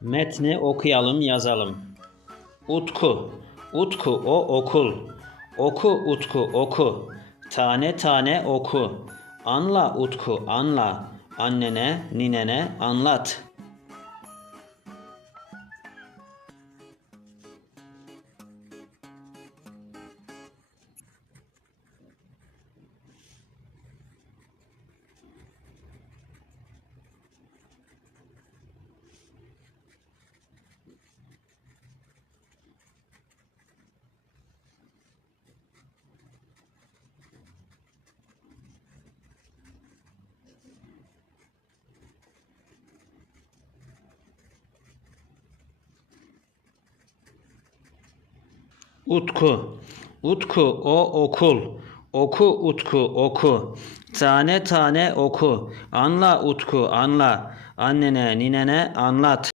Metni okuyalım yazalım. Utku, Utku o okul. Oku Utku oku. Tane tane oku. Anla Utku anla. Annene, ninene anlat. Utku, Utku o okul. Oku Utku oku. Tane tane oku. Anla Utku anla. Annene ninene anlat.